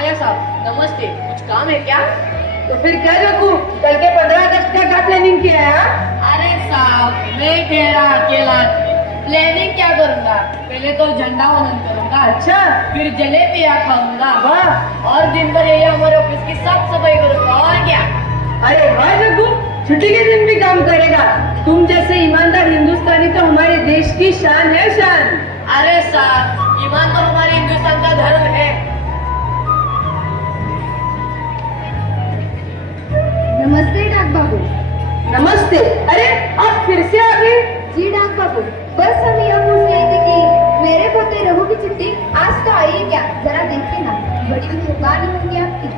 आया साहब, नमस्ते। कुछ काम है क्या? तो फिर क्या रखू? कल के 15 अगस्त का क्या प्लानिंग किया है? अरे साहब, मैं कह रहा अकेला प्लानिंग क्या करूंगा? पहले तो झंडा वंदन करूंगा, अच्छा, फिर जलेबियाँ खाऊंगा, वाह। और दिन भर यही हमारे ऑफिस की साफ सफाई करूंगा, और क्या? अरे वाह रघु, छुट्टी के दिन भी काम करेगा। तुम जैसे ईमानदार हिंदुस्तानी तो हमारे देश की शान है, शान। अरे साहब, ईमान तो हमारे हिंदुस्तान का धर्म है। नमस्ते डाक बाबू। नमस्ते। अरे आप फिर से आ गए? जी डाक बाबू, बस हम यह पूछ रहे थे कि मेरे पोते रघु की चिट्ठी आज तो आई है क्या? जरा देखिए ना, बड़ी मेहरबानी होगी आपकी।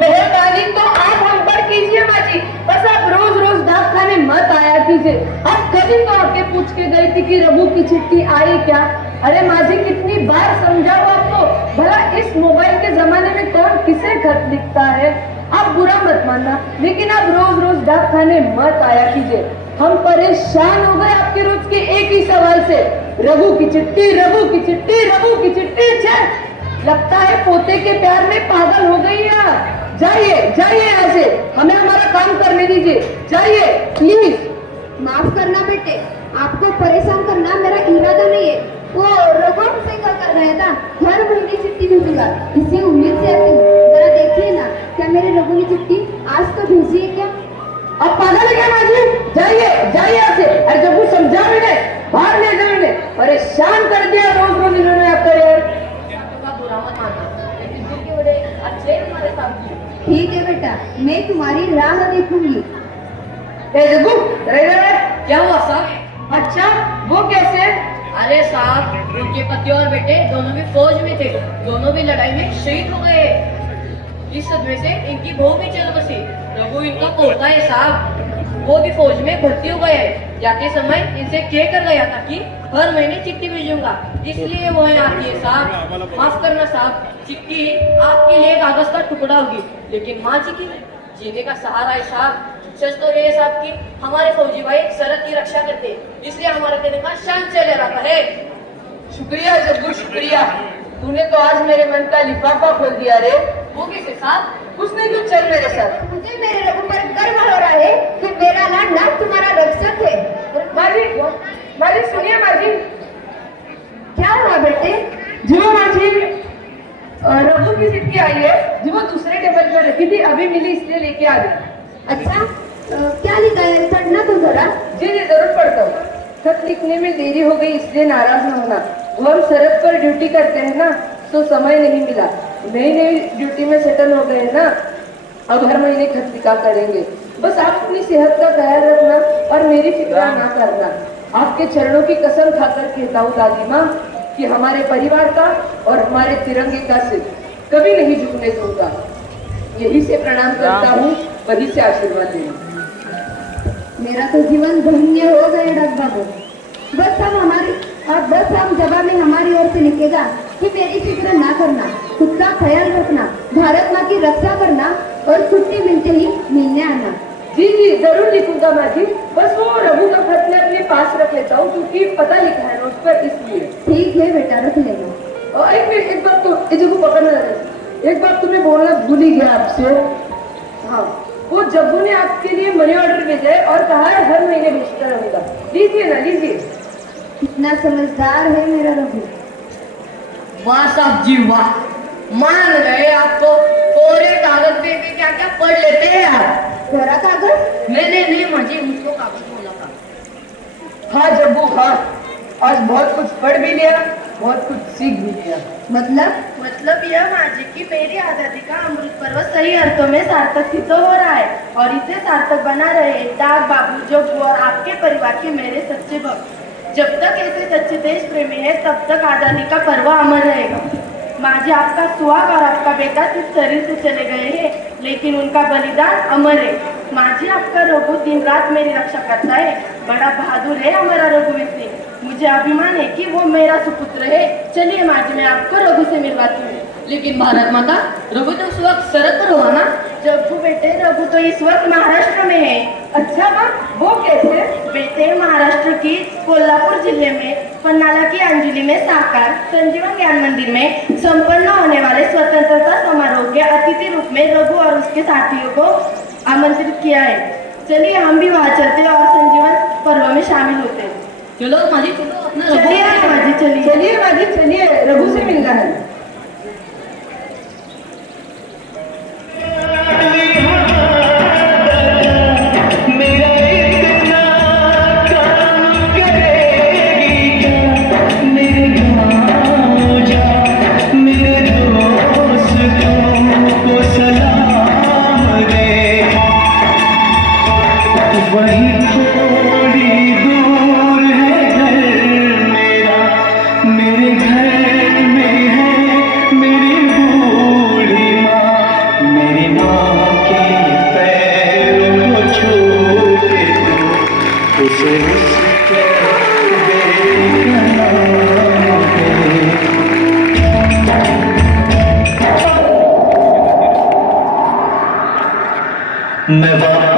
मेहरबानी तो आप हम पर कीजिए माँ जी, बस आप रोज रोज डाक खाने मत आया कीजिए। आप कभी तो आके पूछ के गई थी कि रघु की चिट्ठी आई क्या? अरे माँ जी, कितनी बार समझाओ आपको, भला इस मोबाइल के जमाने में कौन किसे खत लिखता है? आप बुरा मत मानना, लेकिन आप रोज रोज डाक खाने मत आया कीजिए। हम परेशान हो गए आपके रोज के एक ही सवाल से, रघु की चिट्ठी, रघु की चिट्ठी, रघु की चिट्ठी। छे, लगता है पोते के प्यार में पागल हो गई है। जाइए जाइए यहाँ से, हमें हमारा काम करने दीजिए, जाइए प्लीज। माफ करना बेटे, आपको परेशान करना मेरा इरादा नहीं है। वो रघु से क्या कर रहा था, हर महीने चिट्ठी भेजूंगा, इसी उम्मीद से आती हूँ। जरा देखिए ना, क्या मेरे रघु की चिट्ठी आज तो भेजी है क्या? अब पागल है क्या माँ जी? जाइए जाइए यहाँ से। अरे जब वो समझा मैंने, बाहर ले गए मैंने, परेशान कर दिया रोज रोज इन्होंने आपका यार। बुरा मत मानना, लेकिन दिल के बड़े अच्छे हमारे साथ हैं। ठीक है बेटा, मैं तुम्हारी राह देखूंगी। ए जग्गू, रह क्या हुआ साहब? अच्छा, वो कैसे? अरे साहब, उनके पति और बेटे दोनों भी फौज में थे, दोनों भी लड़ाई में शहीद हो गए। इस सदमे से इनकी बहू भी चल बसी। रघु इनका पोता है साहब, वो भी फौज में भर्ती हो गया है। जाते समय इनसे कह कर गया था कि हर महीने चिट्ठी भेजूंगा, इसलिए वो है आती है साहब। माफ करना साहब, चिट्ठी आपके लिए कागज का टुकड़ा होगी, लेकिन माँ जी की जीने का सहारा है साहब। सच तो ये साहब कि हमारे फौजी भाई सरहद की रक्षा करते हैं, इसलिए हमारे देने का शान चले रहता है। शुक्रिया जग्गू, शुक्रिया। तूने तो आज मेरे मन का लिफाफा खोल दिया रे। वो कैसे साहब? कुछ नहीं, तू चल मेरे साथ। मुझे मेरे रघु पर गर्व हो रहा है कि मेरा लाडला तुम्हारा रक्षक है। माँ जी सुनिए माँ जी। क्या हुआ बेटे? जी वो माँ जी, रघु की चिट्ठी आई है जी, वो दूसरे टेबल पर रखी थी, अभी मिली इसलिए लेके आ गई। अच्छा, क्या लिखा है? पढ़ना तो जरा। जी जी जरूर पढ़ता हूँ। खत लिखने में देरी हो गई इसलिए नाराज न होना, वो हम सरहद पर ड्यूटी करते हैं ना, तो समय नहीं मिला। नई नई ड्यूटी में सेटल हो गए हैं ना, अब हर महीने खत लिखा करेंगे। बस आप अपनी सेहत का ख्याल रखना और मेरी फिक्र ना करना। आपके चरणों की कसम खाकर कहता हूँ दादी माँ कि हमारे परिवार का और हमारे तिरंगे का सिर कभी नहीं झुकने दूंगा। यही से प्रणाम करता हूँ, वही से आशीर्वाद देना। मेरा तो जीवन धन्य हो गया डाक बाबू। बस हम जवाब में हमारी ओर से लिखेगा कि मेरी फिक्र ना करना, खुद का ख्याल रखना, भारत माँ की रक्षा करना और छुट्टी मिलते ही मिलने आना। जी जी जरूर लिखूंगा माँ जी। बस वो रघु का खत मैं अपने पास रख लेता हूँ क्योंकि पता लिखा है नोट पर, इसलिए। ठीक है बेटा, रख लेना। और एक बात तो ये जग्गू पकड़ना, एक बात तुम्हें बोलना भूल ही गया आपसे। हाँ, वो जग्गू ने आपके लिए मनी ऑर्डर भेजा है और कहा है हर महीने भेजता रहूंगा। लीजिए ना, लीजिए। कितना समझदार है मेरा रघु। वाह साहब जी वाह, मान गए आपको। कोरे कागज पे क्या क्या पढ़ लेते हैं आप। कोरा कागज? नहीं माँ जी, मुझको कागज बोला था। हाँ जग्गू हाँ, आज बहुत कुछ पढ़ भी लिया, बहुत कुछ सीख भी लिया। मतलब यह माँ जी की मेरी आजादी का अमृत पर्व सही अर्थों में सार्थक सिद्ध हो रहा है, और इसे सार्थक बना रहे डाक बाबू, जग्गू और आपके परिवार के मेरे सच्चे भक्त। जब तक ऐसे सच्चे देश प्रेमी है, तब तक आजादी का पर्व अमर रहेगा। माँ जी, आपका सुहाग और आपका बेटा सिर्फ शरीर से चले गए हैं, लेकिन उनका बलिदान अमर है। माँ जी, आपका रघु दिन रात मेरी रक्षा करता है, बड़ा बहादुर है हमारा रघुवीर सिंह। मुझे अभिमान है कि वो मेरा सुपुत्र है। चलिए माँ जी, मैं आपको रघु से मिलवाती हूँ। लेकिन भारत माता, रघु तो उस वक्त सरहद पर हुआ ना? जग्गू बेटे, रघु तो इस वक्त महाराष्ट्र में है। अच्छा माँ, वो कैसे? बेटे, महाराष्ट्र की कोल्हापुर जिले में पन्नाला की अंजली में साकार संजीवन ज्ञान मंदिर में संपन्न होने वाले स्वतंत्रता समारोह रघु और उसके साथियों को आमंत्रित किया है। चलिए हम भी वहाँ चलते हैं और संजीवन पर्व में शामिल होते हैं। चलो माजी, चलो अपना चलिए माजी, चलिए। चलिए माजी, चलिए, रघु से मिलना है। मैं